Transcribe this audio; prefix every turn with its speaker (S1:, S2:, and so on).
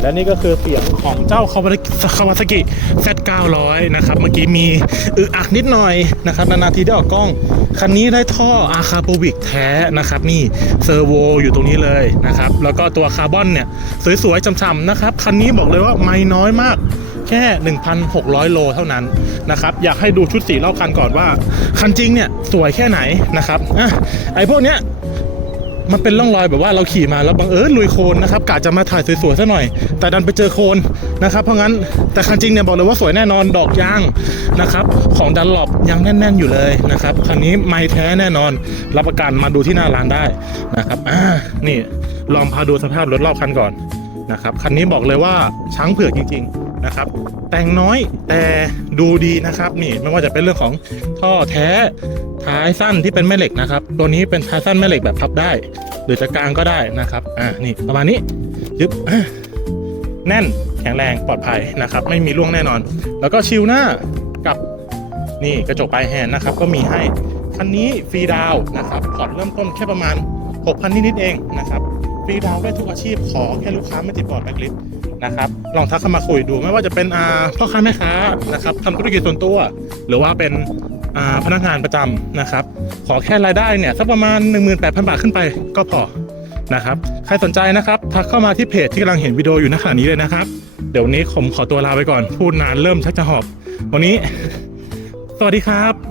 S1: และนี่ก็คือเสียงของเจ้าคาวาคาวาซากิ Z900 นะครับ เมื่อกี้มีอึอักนิดหน่อยนะครับ นานาทีได้ออกกล้อง คันนี้ได้ท่ออาคาโปวิกแท้นะครับ นี่เซอร์โวอยู่ตรงนี้เลยนะครับ แล้วก็ตัวคาร์บอนเนี่ย สวยๆช่ำๆนะครับ คันนี้บอกเลยว่าไม่น้อยมากแค่ 1,600 โลเท่านั้นนะครับ อยากให้ดูชุดสีรอบคันก่อนว่า คันจริงเนี่ย สวยแค่ไหนนะครับอะไอพวกเนี้ย มันเป็นร่องรอยแบบว่าเราขี่มาแล้วบังเอิญลุยโคลนนะครับกะจะมาถ่ายสวยๆซะหน่อย แต่ดันไปเจอโคลนนะครับ เพราะงั้นแต่คันจริงเนี่ยบอกเลยว่าสวยแน่นอนดอกยางนะครับ ของดันหลบยังแน่น ๆ อยู่เลยนะครับคันนี้ไม่แท้แน่นอน รับประกันมาดูที่หน้าร้านได้นะครับอ่านี่ลองพาดูสภาพรถรอบคันก่อนนะครับคันนี้บอกเลยว่าช้างเผือกจริง ๆ นะครับ แต่งน้อยแต่ดูดีนะครับนี่ไม่ว่าจะเป็นเรื่องของท่อแท้ท้ายสั้นที่เป็นแม่เหล็กนะครับ ตัวนี้เป็นท้ายสั้นแม่เหล็กแบบพับได้ หรือจะกลางก็ได้นะครับอ่านี่ประมาณนี้ยึบแน่นแข็งแรงปลอดภัยนะครับ ไม่มีร่วงแน่นอน แล้วก็ชิลหน้ากับนี่กระจกปลายแฮนด์นะครับ ก็มีให้คันนี้ฟรีดาวนะครับผ่อนเริ่มต้นแค่ประมาณ 6,000นิดๆเองนะครับฟรีดาวได้ทุกอาชีพขอแค่ลูกค้าไม่ติดบอร์ดแบล็คลิส นะครับ ลองทักเข้ามาคุยดูไม่ว่าจะเป็นอ่าพ่อค้าแม่ค้านะครับทำธุรกิจส่วนตัว หรือว่าเป็นอ่าพนักงานประจำนะครับ ขอแค่รายได้เนี่ยสักประมาณ 18,000 บาทขึ้นไปก็พอนะครับ ใครสนใจนะครับ ทักเข้ามาที่เพจที่กำลังเห็นวิดีโออยู่ณขณะนี้เลยนะครับ เดี๋ยววันนี้ผมขอตัวลาไปก่อน พูดนานเริ่มชักจะหอบ วันนี้ สวัสดีครับ